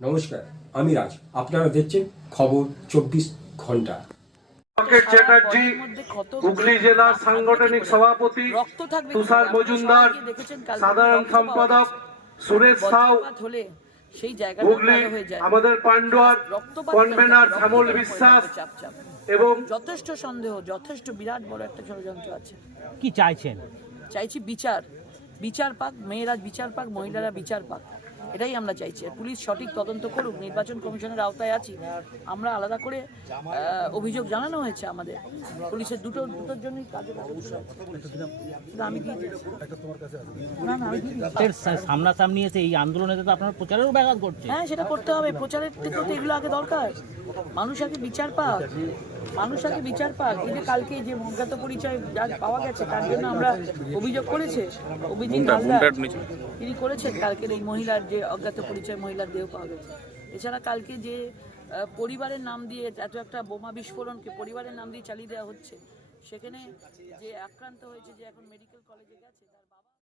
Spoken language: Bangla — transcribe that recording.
নমস্কার আমি রাজ। আপনারা দেখছেন খবর চব্বিশ ঘণ্টা। চ্যাটার্জি হুগলি জেলার সাংগঠনিক সভাপতি তুষার মজুমদার সাধারণ সম্পাদক সুরেশ সাউ সেই জায়গাটা হুগলি হয়ে আমাদের পান্ডুয়ার কনভেনার শ্যামল বিশ্বাস। এবং যথেষ্ট সন্দেহ যথেষ্ট বিরাট বড় একটা ষড়যন্ত্র আছে। কি চাইছেন? চাইছি বিচার। বিচার পাক মেয়েরা বিচার পাক মহিলারা বিচার পাক। এটাই আমরা চাইছি। আর পুলিশ সঠিক তদন্ত করুক নির্বাচন কমিশনের আওতায় আছি আমরা আলাদা করে অভিযোগ জানানো হয়েছে আমাদের। পুলিশের দুটো দুটোর জন্যই কাজে লাগানো হয়েছে। কিন্তু আমি কি না না আমি সামনাসামনি এসে এই আন্দোলনে তো আপনার প্রচারেরও ব্যাঘাত করছে হ্যাঁ সেটা করতে হবে। প্রচারের থেকে তো এগুলো আগে দরকার। মানুষ আগে বিচার পাক। মানুষ আগে বিচার পাক। এই যে কালকে যে অজ্ঞাত পরিচয় যার পাওয়া গেছে তার জন্য আমরা অভিযোগ করেছে। অভিজিৎ তিনি করেছেন কালকের এই মহিলার যে অজ্ঞাত পরিচয় মহিলার দেহ পাওয়া গেছে। এছাড়া কালকে যে পরিবারের নাম দিয়ে এত একটা বোমা বিস্ফোরণকে পরিবারের নাম দিয়ে চালিয়ে দেওয়া হচ্ছে, সেখানে যে আক্রান্ত হয়েছে যে এখন মেডিকেল কলেজে গেছে, তার বাবা-